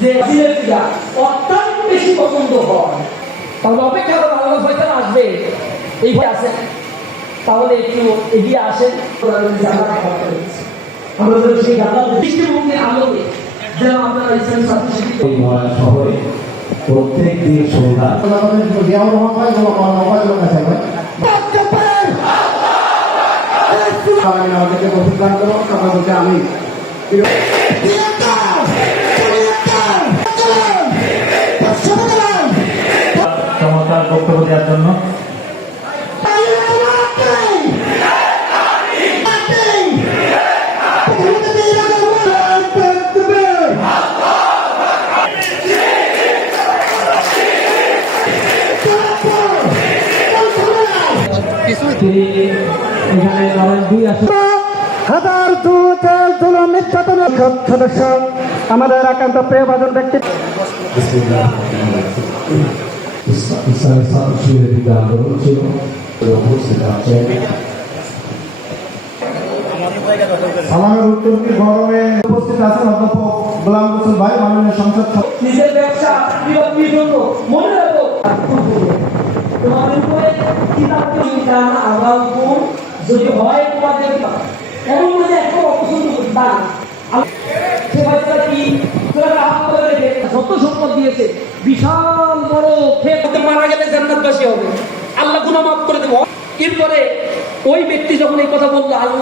যে অত্যন্ত বেশি পছন্দ হয়, তাহলে অপেক্ষা করে আল্লাহ ফয়সালা আসবে এই ভয় আছে, তাহলে একটু এগিয়ে আসেন। আমরা সেই দৃষ্টিভঙ্গির আলোকে যেন আপনারা ইসলামী ছাত্র শিক্ষিত শহরে প্রত্যেক দিন সন্ধ্যা আমি চমৎকার বক্তব্য দেওয়ার জন্য সদস্য আমাদের একান্ত প্রিয় বাদন ব্যক্তি আন্দোলন ছিল আমাদের উত্তরটি গরমে উপস্থিত আছেন অধ্যাপক গোলাম রসুল ভাই, মাননীয় সংসদ নিজের ব্যবসা বিরক্তির জন্য মনে রাখো তোমাদের উপরে কিতাব আগাম যদি হয় তোমাদের এমন মধ্যে একটা অপছন্দ করতে না যত সম্পদ দিয়েছে বিশাল বড় খেয়ে মারা গেলে জান্নাতবাসী হবে, আল্লাহ গুনাহ মাফ করে দেবো। এরপরে ওই ব্যক্তি যখন এই কথা বললো আল্লাহ